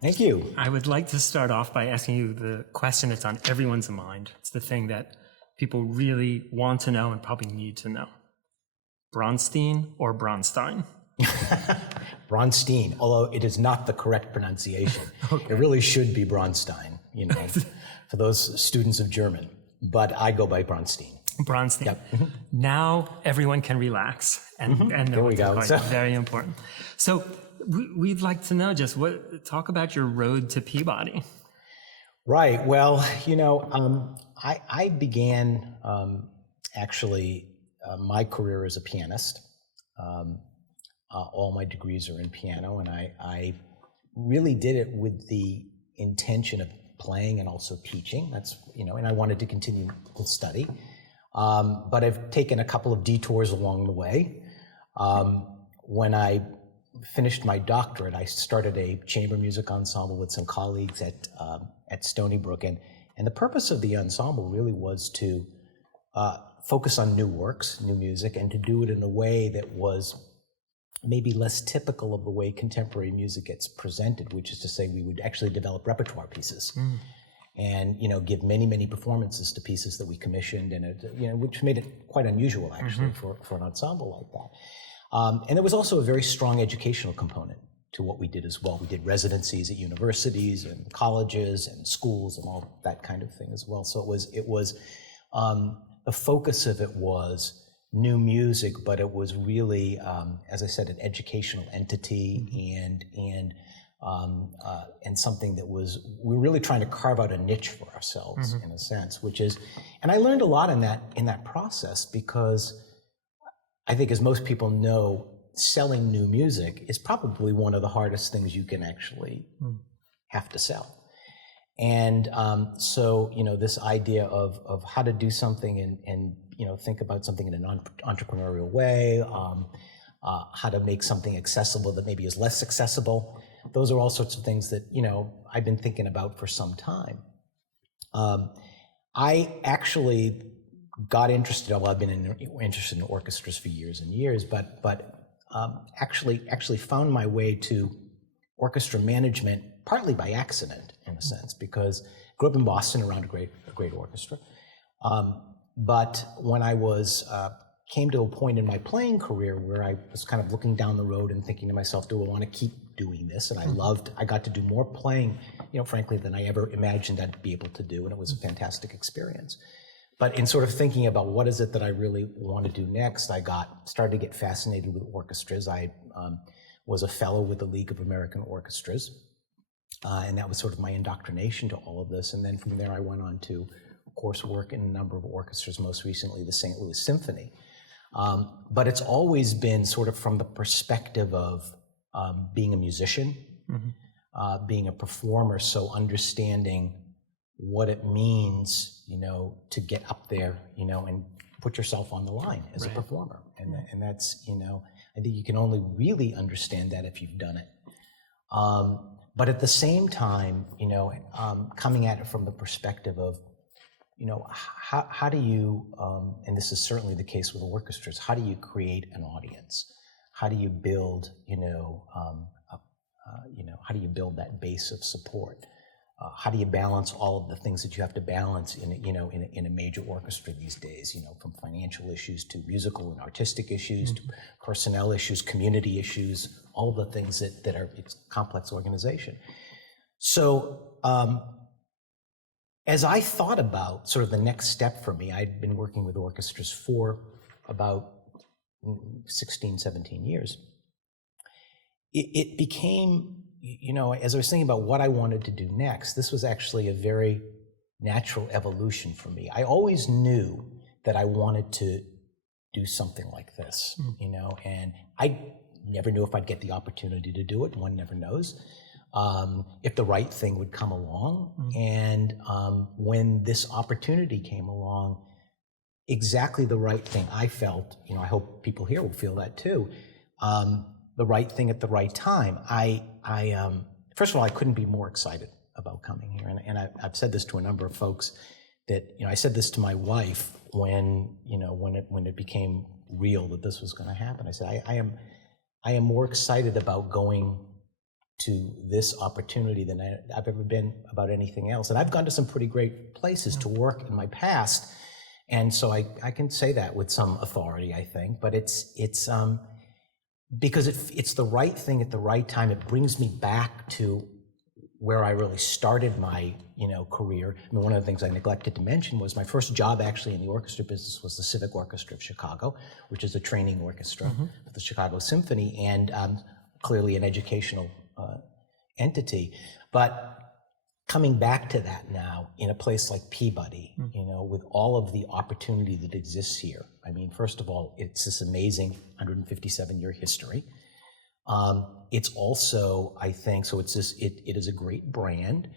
Thank you. I would like to start off by asking you the question that's on everyone's mind. It's the thing that people really want to know and probably need to know. Bronstein or Bronstein? Bronstein, although it is not the correct pronunciation. Okay. It really should be Bronstein, for those students of German. But I go by Bronstein. Bronstein. Yep. Now everyone can relax and know there we go. So, very important. So we'd like to know talk about your road to Peabody. Right. Well, I began my career as a pianist. All my degrees are in piano, and I really did it with the intention of playing and also teaching. That's, and I wanted to continue to study. But I've taken a couple of detours along the way. When I finished my doctorate, I started a chamber music ensemble with some colleagues at Stony Brook, and the purpose of the ensemble really was to focus on new works, new music, and to do it in a way that was maybe less typical of the way contemporary music gets presented, which is to say we would actually develop repertoire pieces and, give many performances to pieces that we commissioned, and which made it quite unusual actually for an ensemble like that. And there was also a very strong educational component to what we did as well. We did residencies at universities and colleges and schools and all that kind of thing as well. So it was the focus of it was new music, but it was really, as I said, an educational entity and something that we were really trying to carve out a niche for ourselves in a sense, which is, and I learned a lot in that process, because I think, as most people know, selling new music is probably one of the hardest things you can actually have to sell. And so, this idea of how to do something and think about something in an entrepreneurial way, how to make something accessible that maybe is less accessible. Those are all sorts of things that, I've been thinking about for some time. I actually got interested, I've been interested in orchestras for years and years, but actually found my way to orchestra management partly by accident, in a sense, because I grew up in Boston around a great orchestra. But when I came to a point in my playing career where I was kind of looking down the road and thinking to myself, do I want to keep doing this? And I got to do more playing, frankly, than I ever imagined I'd be able to do, and it was a fantastic experience. But in sort of thinking about what is it that I really want to do next, I started to get fascinated with orchestras. I was a fellow with the League of American Orchestras, and that was sort of my indoctrination to all of this. And then from there, I went on to, of course, work in a number of orchestras, most recently the St. Louis Symphony. But it's always been sort of from the perspective of being a musician, being a performer, so understanding what it means, to get up there, and put yourself on the line as a performer. And that's, I think you can only really understand that if you've done it. But at the same time, coming at it from the perspective of, how do you, and this is certainly the case with orchestras, how do you create an audience? How do you build, how do you build that base of support? How do you balance all of the things that you have to balance in a major orchestra these days? From financial issues to musical and artistic issues to personnel issues, community issues, all of the things that are it's a complex organization. So as I thought about sort of the next step for me, I'd been working with orchestras for about 16, 17 years. It became, as I was thinking about what I wanted to do next, this was actually a very natural evolution for me. I always knew that I wanted to do something like this, and I never knew if I'd get the opportunity to do it. One never knows if the right thing would come along. And when this opportunity came along, exactly the right thing, I felt, I hope people here will feel that too, the right thing at the right time. I first of all, I couldn't be more excited about coming here. And I've said this to a number of folks that, I said this to my wife when it became real that this was going to happen. I said, I am more excited about going to this opportunity than I've ever been about anything else. And I've gone to some pretty great places to work in my past, and so I can say that with some authority, I think. But it's because it's the right thing at the right time. It brings me back to where I really started my career. I mean, one of the things I neglected to mention was my first job actually in the orchestra business was the Civic Orchestra of Chicago, which is a training orchestra for the Chicago Symphony, and clearly an educational entity. But coming back to that now in a place like Peabody, with all of the opportunity that exists here. I mean, first of all, it's this amazing 157-year history. It's also, I think, so it's this. It is a great brand.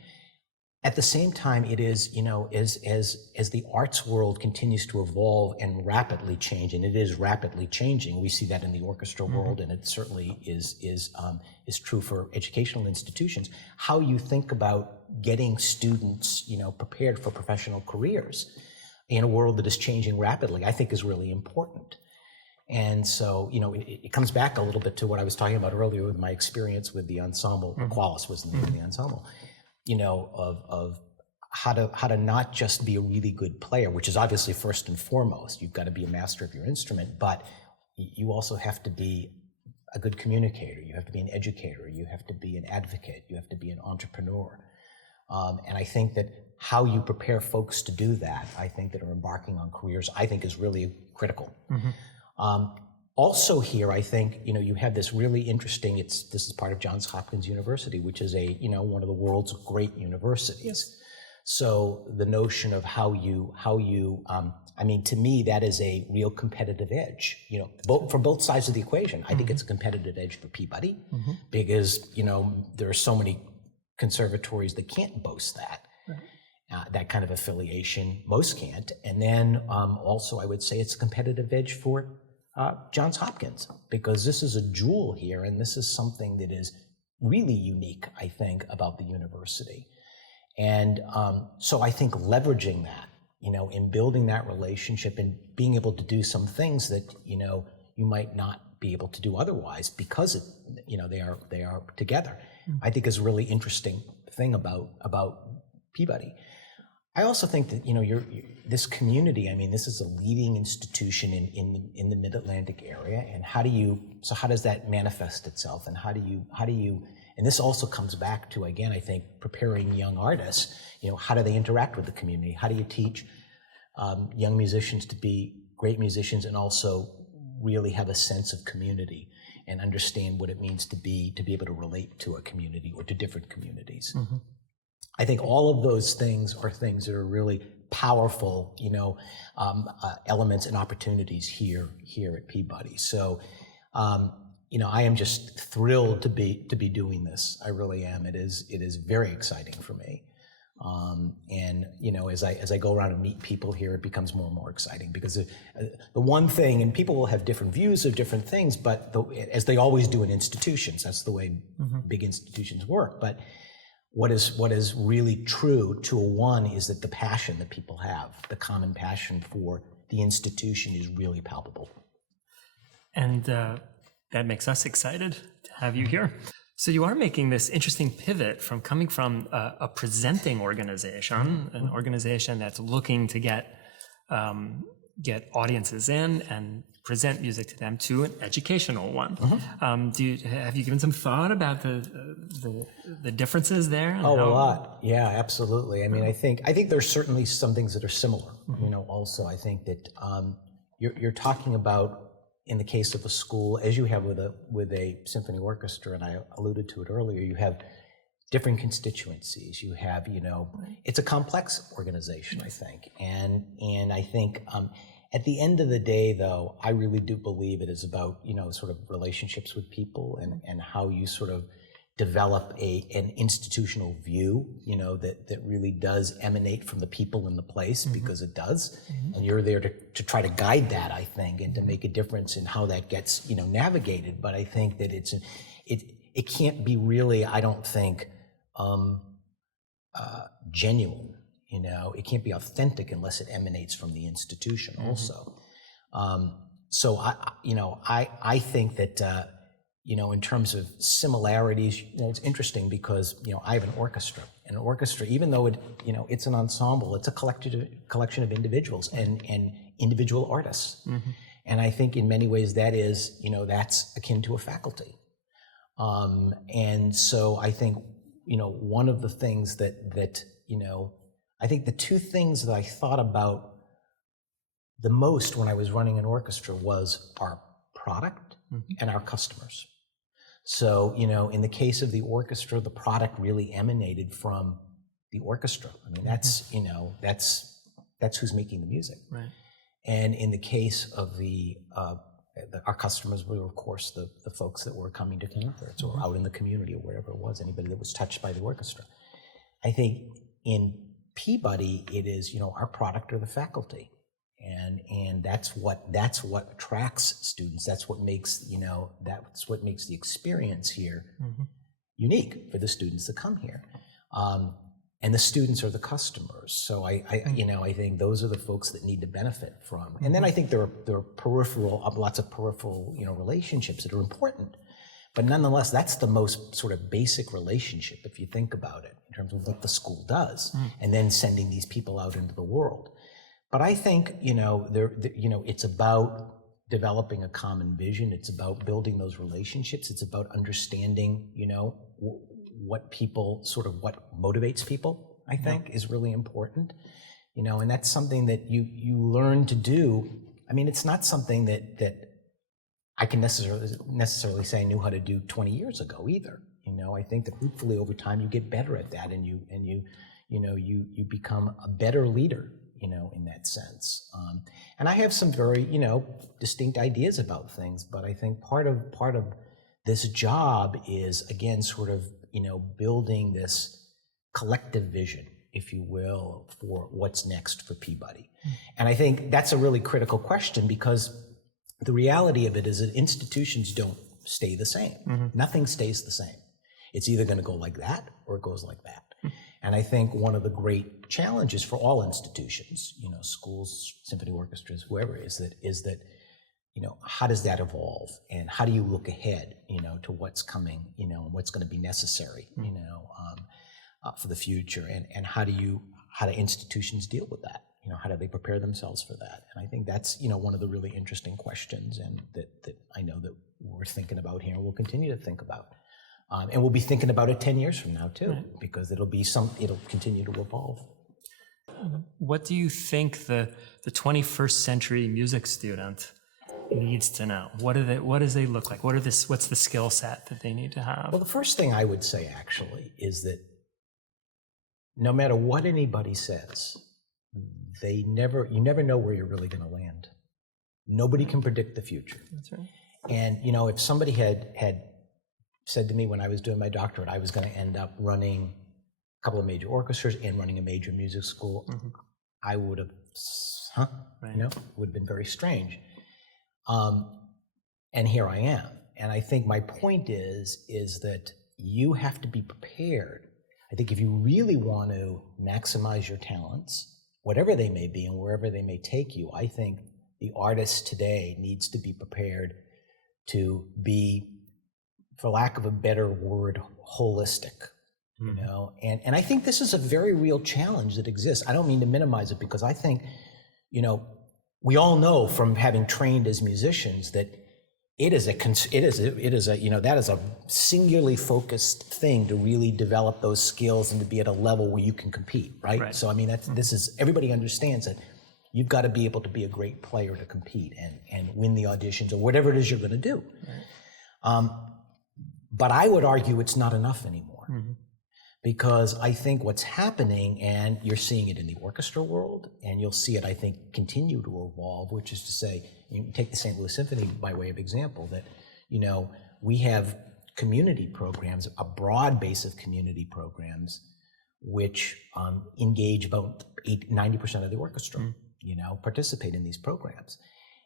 At the same time, it is, as the arts world continues to evolve and rapidly change, and it is rapidly changing. We see that in the orchestra world, and it certainly is true for educational institutions. How you think about getting students, prepared for professional careers in a world that is changing rapidly, I think is really important. And so, it comes back a little bit to what I was talking about earlier with my experience with the Ensemble. Qualis was the name of the Ensemble. Of how to not just be a really good player, which is obviously first and foremost. You've got to be a master of your instrument, but you also have to be a good communicator. You have to be an educator. You have to be an advocate. You have to be an entrepreneur. And I think that how you prepare folks to do that, I think that are embarking on careers, I think is really critical. Also here, I think, you have this really interesting, this is part of Johns Hopkins University, which is one of the world's great universities. So the notion of how you, to me, that is a real competitive edge, from both sides of the equation. I think it's a competitive edge for Peabody because, there are so many conservatories that can't boast that. That kind of affiliation. Most can't. And then also I would say it's a competitive edge for Johns Hopkins, because this is a jewel here, and this is something that is really unique, I think, about the university. And so I think leveraging that, in building that relationship and being able to do some things that, you might not be able to do otherwise because they are together, I think is a really interesting thing about Peabody. I also think that this community. This is a leading institution in the Mid-Atlantic area, and how does that manifest itself? And how do you? And this also comes back to, again, I think, preparing young artists. How do they interact with the community? How do you teach young musicians to be great musicians and also really have a sense of community and understand what it means to be able to relate to a community or to different communities? I think all of those things are things that are really powerful, elements and opportunities here at Peabody. So, I am just thrilled to be doing this. I really am. It is very exciting for me. And as I go around and meet people here, it becomes more and more exciting because the one thing, and people will have different views of different things, but as they always do in institutions, that's the way big institutions work. But what is really true, 201, is that the passion that people have, the common passion for the institution, is really palpable. And that makes us excited to have you here. So you are making this interesting pivot from coming from a presenting organization, an organization that's looking to get audiences in and present music to them, to an educational one. Have you given some thought about the differences there? A lot. Yeah, absolutely. I think there's certainly some things that are similar. Also, I think that you're talking about, in the case of a school, as you have with a symphony orchestra, and I alluded to it earlier, you have different constituencies. You have, it's a complex organization, I think, and I think. At the end of the day, though, I really do believe it is about, sort of relationships with people and how you sort of develop an institutional view, that really does emanate from the people in the place, because it does. And you're there to try to guide that, I think, and to make a difference in how that gets, navigated. But I think that it can't be really, I don't think, genuine. It can't be authentic unless it emanates from the institution also. So I think that in terms of similarities, it's interesting because, I have an orchestra. And an orchestra, even though it's an ensemble, it's a collection of individuals and individual artists. And I think in many ways that is, that's akin to a faculty. And so I think, one of the things that I think the two things that I thought about the most when I was running an orchestra was our product and our customers. So, in the case of the orchestra, the product really emanated from the orchestra. I mean, that's who's making the music. Right. And in the case of our customers were, of course, the folks that were coming to concerts or out in the community or wherever it was, anybody that was touched by the orchestra. I think in Peabody, it is, our product are the faculty. And that's what attracts students. That's what makes, the experience here unique for the students that come here. And the students are the customers. So I think those are the folks that need to benefit from. And then I think there are lots of peripheral, relationships that are important. But nonetheless, that's the most sort of basic relationship, if you think about it, in terms of what the school does, and then sending these people out into the world. But I think, it's about developing a common vision. It's about building those relationships. It's about understanding, what motivates people, I think, is really important. And that's something that you learn to do. I mean, it's not something that I can necessarily say I knew how to do 20 years ago either. I think that hopefully over time you get better at that, and you become a better leader, in that sense. And I have some very, distinct ideas about things, but I think part of this job is, again, sort of, building this collective vision, if you will, for what's next for Peabody. And I think that's a really critical question, because the reality of it is that institutions don't stay the same. Nothing stays the same. It's either going to go like that or it goes like that. And I think one of the great challenges for all institutions, schools, symphony orchestras, whoever, is that how does that evolve, and how do you look ahead, to what's coming, and what's going to be necessary, for the future, and how do institutions deal with that? How do they prepare themselves for that? And I think that's, one of the really interesting questions, and that I know that we're thinking about here and we'll continue to think about. And we'll be thinking about it 10 years from now too, because it'll continue to evolve. What do you think the 21st century music student needs to know? What does they look like? What's the skill set that they need to have? Well, the first thing I would say actually is that no matter what anybody says, you never know where you're really going to land. Nobody can predict the future. That's right. And if somebody had said to me when I was doing my doctorate I was going to end up running a couple of major orchestras and running a major music school, I would have, would have been very strange. And here I am. And I think my point is that you have to be prepared. I think if you really want to maximize your talents, whatever they may be and wherever they may take you, I think the artist today needs to be prepared to be, for lack of a better word, holistic, and I think this is a very real challenge that exists. I don't mean to minimize it, because I think, we all know from having trained as musicians that that is a singularly focused thing to really develop those skills and to be at a level where you can compete, right? So I mean, everybody understands that you've got to be able to be a great player to compete and win the auditions or whatever it is you're going to do. But I would argue it's not enough anymore, because I think what's happening, and you're seeing it in the orchestra world, and you'll see it, I think, continue to evolve, which is to say, you take the St. Louis Symphony by way of example, that, we have community programs, a broad base of community programs, which engage about 90% of the orchestra, participate in these programs.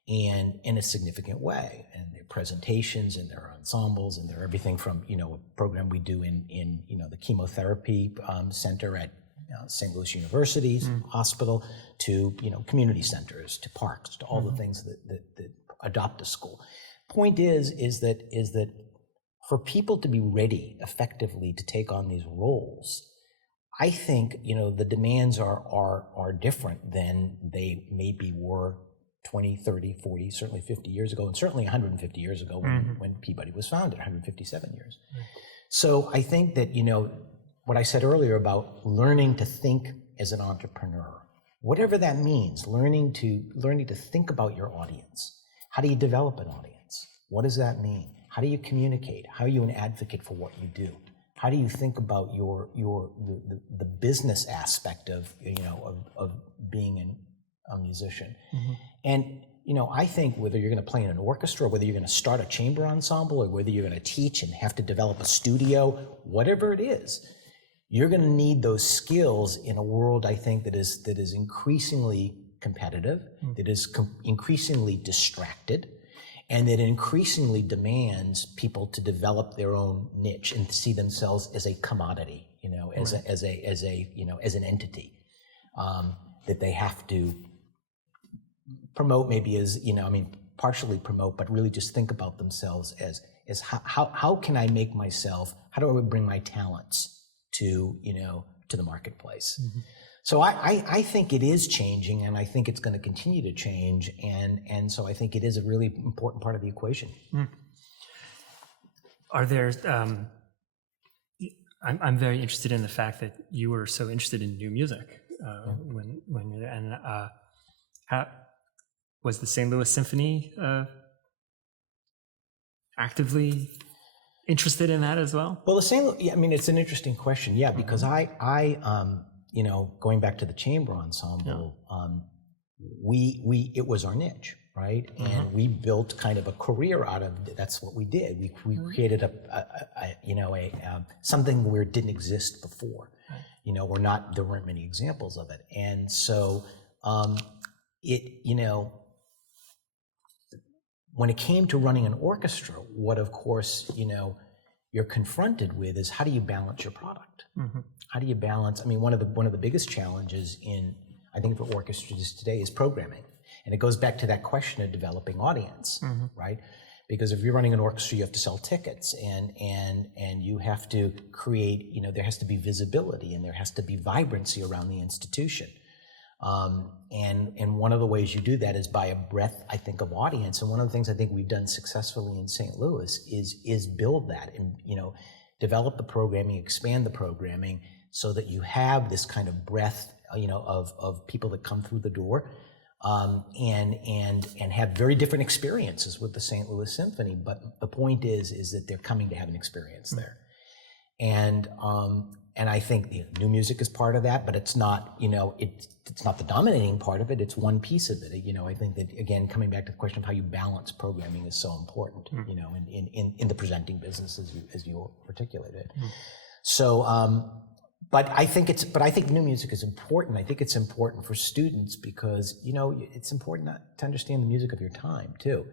And in a significant way, and their presentations and their ensembles and their everything from, a program we do in the chemotherapy center at St. Louis University's hospital, to, community centers, to parks, to all the things that adopt a school. Point is that for people to be ready effectively to take on these roles, I think, the demands are different than they maybe were 20, 30, 40, certainly 50 years ago, and certainly 150 years ago when Peabody was founded, 157 years. So I think that, what I said earlier about learning to think as an entrepreneur, whatever that means, learning to think about your audience. How do you develop an audience? What does that mean? How do you communicate? How are you an advocate for what you do? How do you think about the business aspect of being a musician? And I think whether you're going to play in an orchestra, or whether you're going to start a chamber ensemble, or whether you're going to teach and have to develop a studio, whatever it is, you're going to need those skills in a world, I think, that is increasingly competitive, that is increasingly distracted, and that increasingly demands people to develop their own niche and to see themselves as a commodity, as an entity that they have to promote, maybe as partially promote, but really just think about themselves as how can I make myself? How do I bring my talents to the marketplace? So I think it is changing, and I think it's going to continue to change, and so I think it is a really important part of the equation. Are there? I'm very interested in the fact that you were so interested in new music when you're there, and how was the St. Louis Symphony actively interested in that as well? Well, it's an interesting question, because I going back to the chamber ensemble, it was our niche, right? And we built kind of a career out of it. That's what we did. We created something where it didn't exist before. There weren't many examples of it, and so when it came to running an orchestra, what of course you're confronted with is how do you balance your product? How do you balance? One of the biggest challenges I think for orchestras today is programming, and it goes back to that question of developing audience, right? Because if you're running an orchestra, you have to sell tickets, and you have to create. There has to be visibility, and there has to be vibrancy around the institution. And one of the ways you do that is by a breadth, I think, of audience. And one of the things I think we've done successfully in St. Louis is build that and develop the programming, expand the programming, so that you have this kind of breadth, of people that come through the door, and have very different experiences with the St. Louis Symphony. But the point is that they're coming to have an experience there, and I think new music is part of that, but it's not, it's not the dominating part of it. It's one piece of it. I think that, again, coming back to the question of how you balance programming is so important, in the presenting business, as you articulated. So, but I think new music is important. I think it's important for students because, it's important to understand the music of your time too.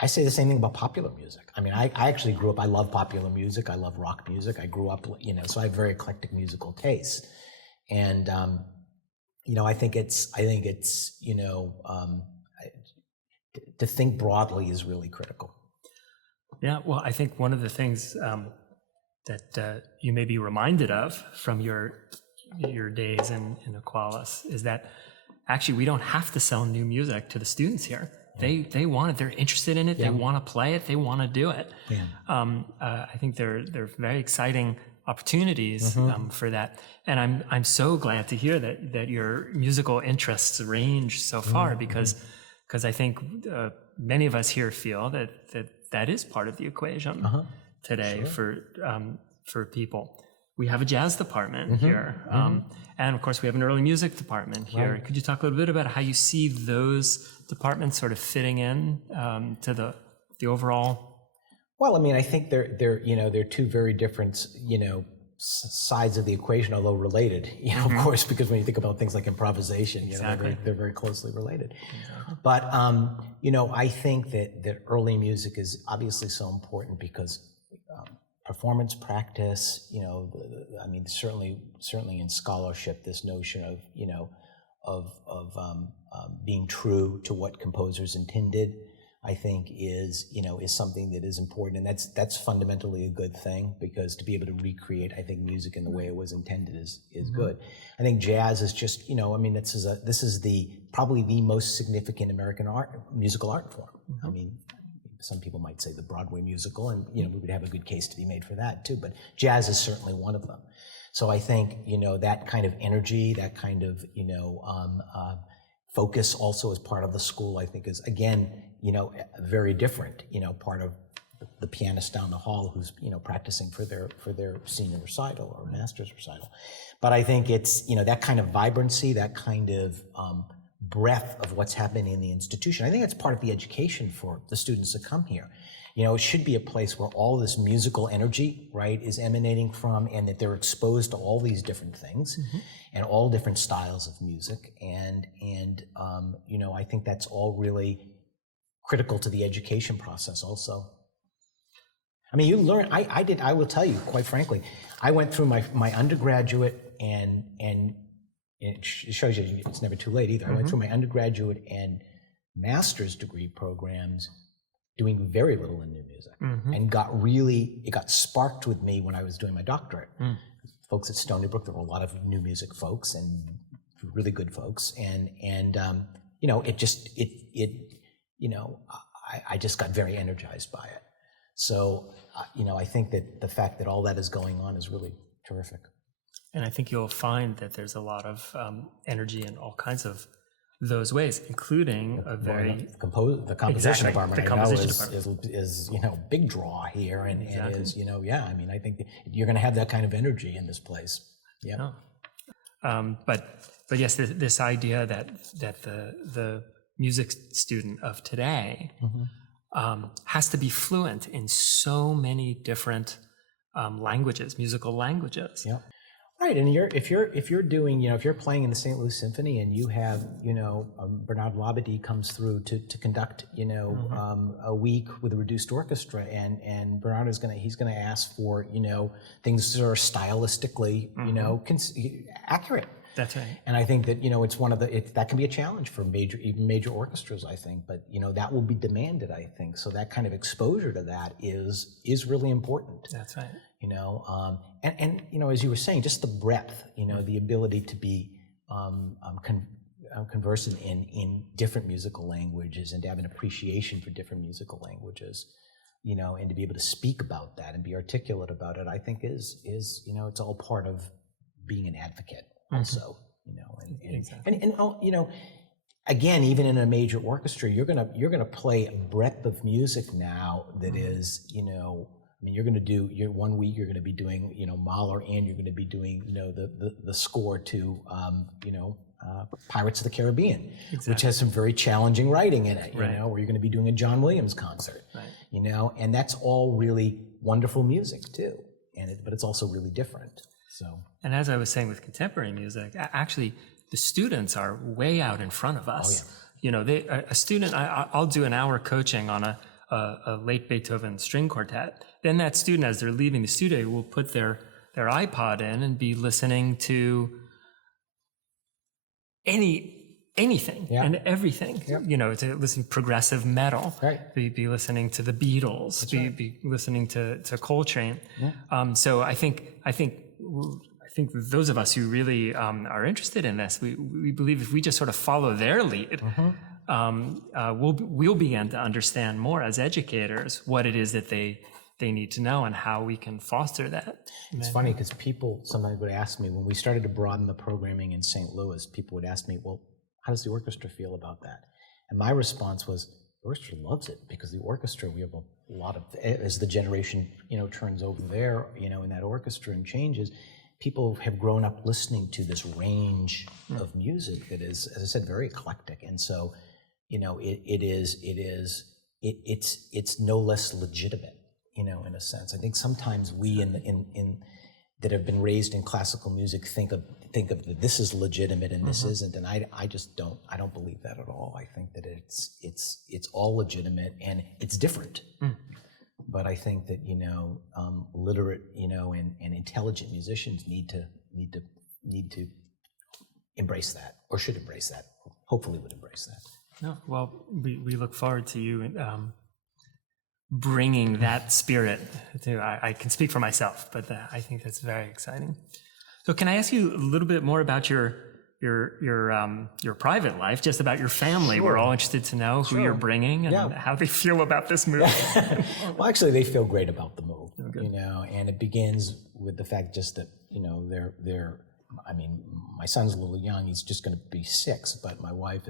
I say the same thing about popular music. I actually grew up, I love popular music, I love rock music. I grew up, so I have very eclectic musical tastes. And, I think it's, to think broadly is really critical. Yeah, well, I think one of the things that you may be reminded of from your days in Equalis is that actually we don't have to sell new music to the students here. They want it. They're interested in it. They want to play it. They want to do it. I think they're very exciting opportunities for that. And I'm so glad to hear that your musical interests range so far, because I think many of us here feel that is part of the equation today for people. We have a jazz department here, and of course we have an early music department here. Could you talk a little bit about how you see those departments sort of fitting in to the overall? Well, I think they're two very different sides of the equation, although related. Of course, because when you think about things like improvisation, they're very closely related. But I think that early music is obviously so important because performance practice, certainly in scholarship, this notion of being true to what composers intended, I think is something that is important, and that's fundamentally a good thing, because to be able to recreate, I think, music in the way it was intended is good. I think jazz is just, this is probably the most significant American musical art form. I mean, some people might say the Broadway musical, and we would have a good case to be made for that too, but jazz is certainly one of them. So I think, that kind of energy, that kind of, focus also as part of the school, I think is, again, very different, part of the pianist down the hall who's, practicing for their senior recital or master's recital. But I think it's, that kind of vibrancy, that kind of breadth of what's happening in the institution. I think that's part of the education for the students that come here. It should be a place where all this musical energy, right, is emanating from, and that they're exposed to all these different things and all different styles of music. And I think that's all really critical to the education process also. I mean, you learn, I will tell you, quite frankly, I went through my undergraduate and it shows you it's never too late either. I went through my undergraduate and master's degree programs doing very little in new music, and it got sparked with me when I was doing my doctorate. Folks at Stony Brook, there were a lot of new music folks and really good folks, and I just got very energized by it. So, I think that the fact that all that is going on is really terrific. And I think you'll find that there's a lot of energy in all kinds of those ways, including a very the composition department. The composition is big draw here, and is I think that you're going to have that kind of energy in this place. Yeah. Oh. But yes, this idea that the music student of today has to be fluent in so many different languages, musical languages. Yeah. Right, and if you're doing, if you're playing in the St. Louis Symphony and you have, Bernard Labadie comes through to conduct, a week with a reduced orchestra, and Bernard he's gonna ask for, things that are stylistically, accurate. That's right. And I think that, it's one of that can be a challenge for even major orchestras, I think, but, that will be demanded, I think. So that kind of exposure to that is really important. That's right. And as you were saying, just the breadth, the ability to be conversant in different musical languages and to have an appreciation for different musical languages, and to be able to speak about that and be articulate about it, I think is it's all part of being an advocate also, and again, even in a major orchestra, you're gonna play a breadth of music now that is, you're going to do, one week you're going to be doing, Mahler, and you're going to be doing, the score to, Pirates of the Caribbean, which has some very challenging writing in it, where you're going to be doing a John Williams concert, and that's all really wonderful music too, but it's also really different. So. And as I was saying with contemporary music, actually, the students are way out in front of us. Oh, yeah. A student, I'll do an hour coaching on a late Beethoven string quartet. Then that student, as they're leaving the studio, will put their iPod in and be listening to anything and everything. To listen to progressive metal. Right. Be listening to the Beatles. Be listening to Coltrane. Yeah. So I think those of us who really are interested in this, we believe if we just sort of follow their lead. We'll begin to understand more as educators what it is that they need to know and how we can foster that. It's funny because people sometimes would ask me, when we started to broaden the programming in St. Louis, people would ask me, well, how does the orchestra feel about that? And my response was, the orchestra loves it, because the orchestra, we have a lot of, as the generation, turns over there, in that orchestra and changes, people have grown up listening to this range of music that is, as I said, very eclectic. And so, it's no less legitimate, in a sense. I think sometimes we that have been raised in classical music think of this is legitimate and this isn't, and I just don't believe that at all. I think that it's all legitimate and it's different. But I think that literate and intelligent musicians need to embrace that, or should embrace that. Hopefully would embrace that. No, well, we look forward to you bringing that spirit to. I can speak for myself, but I think that's very exciting. So, can I ask you a little bit more about your private life, just about your family? Sure. We're all interested to know who you're bringing and how they feel about this move. Well, actually, they feel great about the move, and it begins with the fact just that, I mean, my son's a little young, he's just going to be 6, but my wife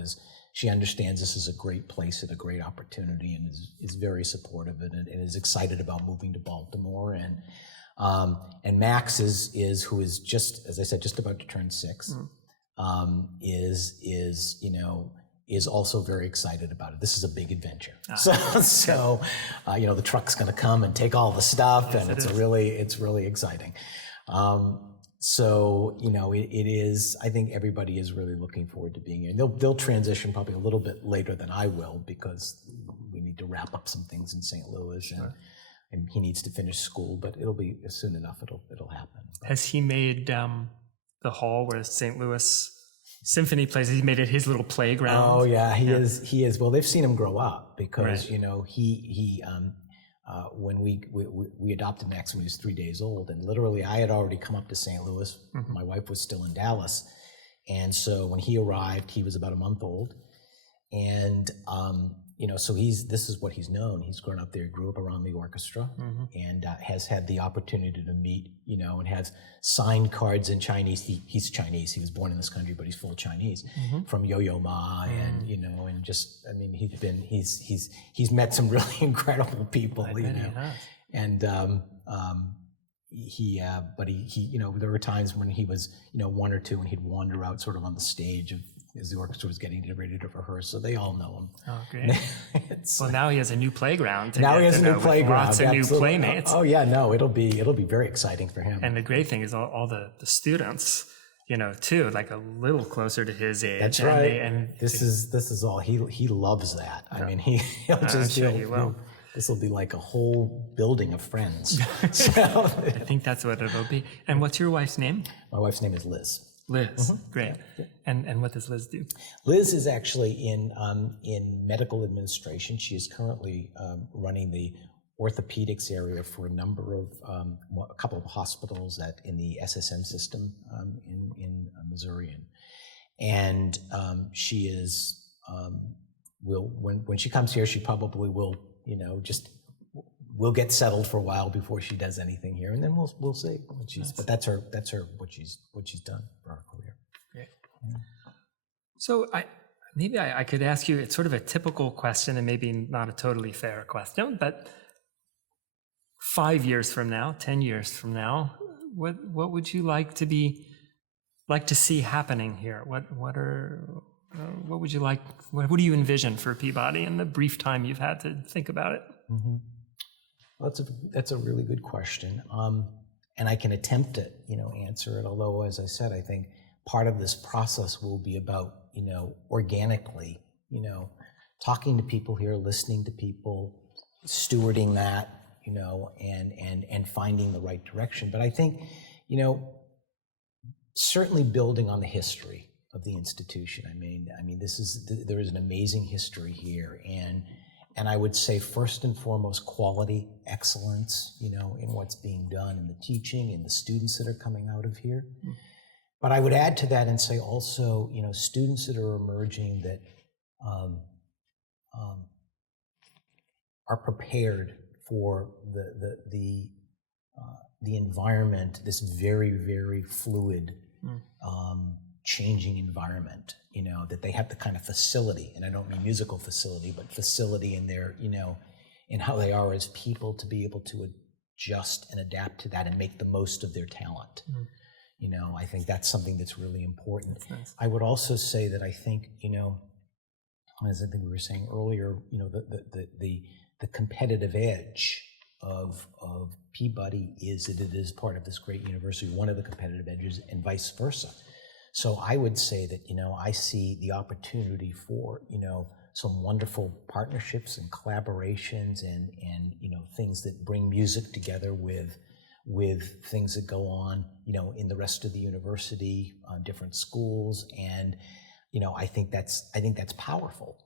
she understands this is a great place and a great opportunity, and is very supportive of it, and is excited about moving to Baltimore. And Max is who is just, as I said, just about to turn 6, is also very excited about it. This is a big adventure. So the truck's going to come and take all the stuff, and it's really exciting. It is. I think everybody is really looking forward to being here. They'll transition probably a little bit later than I will, because we need to wrap up some things in St. Louis, and he needs to finish school. But it'll be soon enough. It'll happen. Has he made the hall where St. Louis Symphony plays? He made it his little playground. Oh yeah, he is. Well, they've seen him grow up, because when we adopted Max when he was 3 days old, and literally I had already come up to St. Louis. My wife was still in Dallas, and so when he arrived, he was about a month old, and so this is what he's known. He's grown up there, grew up around the orchestra, and has had the opportunity to meet, and has signed cards in Chinese. He's Chinese. He was born in this country, but he's full Chinese, from Yo-Yo Ma, and and just, I mean, he's met some really incredible people, and there were times when he was 1 or 2, and he'd wander out sort of on the stage as the orchestra was getting ready to reverse, so they all know him. Oh, great. Well, now he has a new playground. Now he has a new playground. Lots of new playmates. Oh yeah, no, it'll be very exciting for him. And the great thing is all the students, too, like a little closer to his age. That's right. This is all he loves that. I mean, he'll just this will be like a whole building of friends. So, I think that's what it'll be. And what's your wife's name? My wife's name is Liz. Liz, great. Yeah. And what does Liz do? Liz is actually in medical administration. She is currently running the orthopedics area for a couple of hospitals in the SSM system in Missouri, and she is when she comes here, she probably will we'll get settled for a while before she does anything here, and then we'll see what she's. But that's her what she's done for her career. Great. Yeah. So I could ask you. It's sort of a typical question, and maybe not a totally fair question, but 5 years from now, 10 years from now, what would you like to see happening here? What would you like? What do you envision for Peabody in the brief time you've had to think about it? Mm-hmm. Well, that's a really good question, and I can attempt to answer it. Although, as I said, I think part of this process will be about organically talking to people here, listening to people, stewarding that and finding the right direction. But I think certainly building on the history of the institution. I mean, there is an amazing history here, and I would say first and foremost, quality, excellence, in what's being done, in the teaching, in the students that are coming out of here. Mm. But I would add to that and say also, students that are emerging that are prepared for the environment, this very, very fluid, changing environment, that they have the kind of facility, and I don't mean musical facility, but facility in their, in how they are as people, to be able to adjust and adapt to that and make the most of their talent. Mm. I think that's something that's really important. That's nice. I would also say that I think, as I think we were saying earlier, the competitive edge of Peabody is that it is part of this great university, one of the competitive edges, and vice versa. So I would say that, I see the opportunity for, some wonderful partnerships and collaborations and things that bring music together with things that go on, in the rest of the university, different schools. And, I think that's powerful.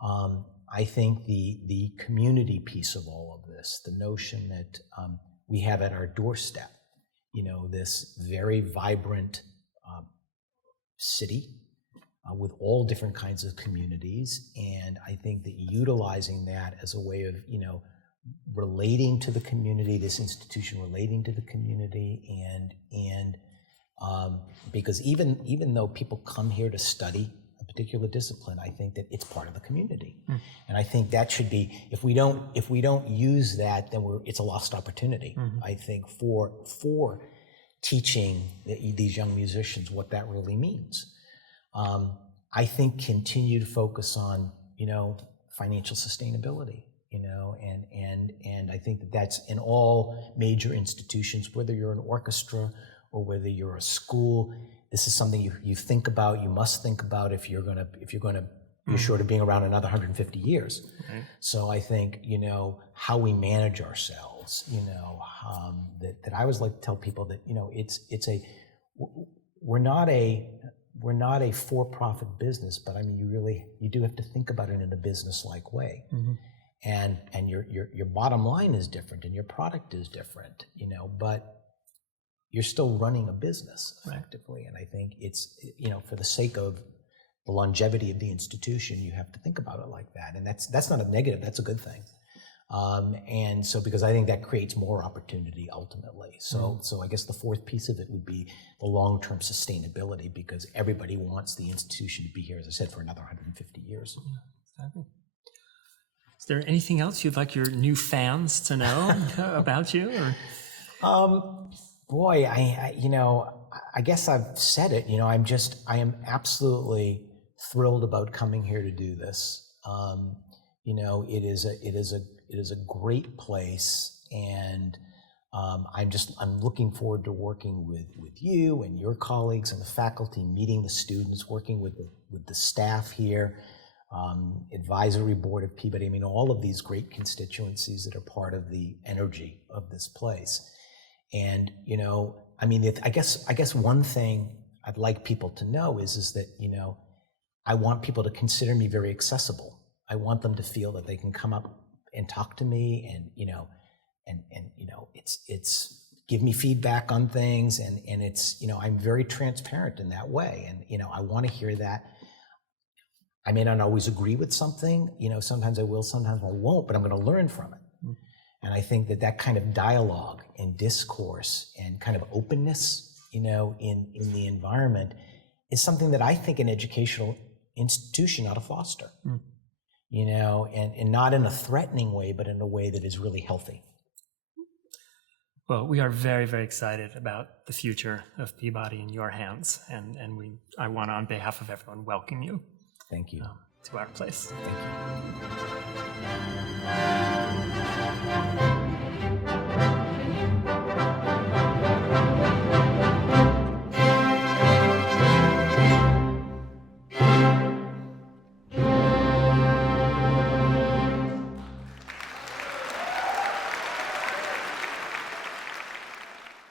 I think the community piece of all of this, the notion that we have at our doorstep, this very vibrant city with all different kinds of communities, and I think that utilizing that as a way of, relating to the community, this institution relating to the community, and because even though people come here to study a particular discipline, I think that it's part of the community, and I think that should be, if we don't use that, then it's a lost opportunity. I think for teaching these young musicians what that really means. I think continued focus on financial sustainability, and I think that that's in all major institutions, whether you're an orchestra or whether you're a school. This is something you think about, you must think about if you're sure to being around another 150 years. Okay. So I think, how we manage ourselves, that I always like to tell people that, we're not a for-profit business, but I mean, you do have to think about it in a business-like way. And your bottom line is different and your product is different, but you're still running a business effectively. And I think it's, for the sake of the longevity of the institution, you have to think about it like that. And that's not a negative, that's a good thing. And so, because I think that creates more opportunity ultimately. So I guess the fourth piece of it would be the long-term sustainability, because everybody wants the institution to be here, as I said, for another 150 years. Yeah, exactly. Is there anything else you'd like your new fans to know about you? Or? Boy, I guess I've said it. I am absolutely thrilled about coming here to do this. It is a great place, and I'm looking forward to working with you and your colleagues and the faculty, meeting the students, working with the staff here, advisory board of Peabody. I mean, all of these great constituencies that are part of the energy of this place. And I guess one thing I'd like people to know is that I want people to consider me very accessible. I want them to feel that they can come up and talk to me, and it's give me feedback on things, and it's I'm very transparent in that way, and I want to hear that. I may not always agree with something, sometimes I will, sometimes I won't, but I'm going to learn from it. And I think that kind of dialogue and discourse and kind of openness, in the environment is something that I think an educational institution ought to foster, and not in a threatening way, but in a way that is really healthy. Well, we are very, very excited about the future of Peabody in your hands, and I want to, on behalf of everyone, welcome you. Thank you. To our place. Thank you.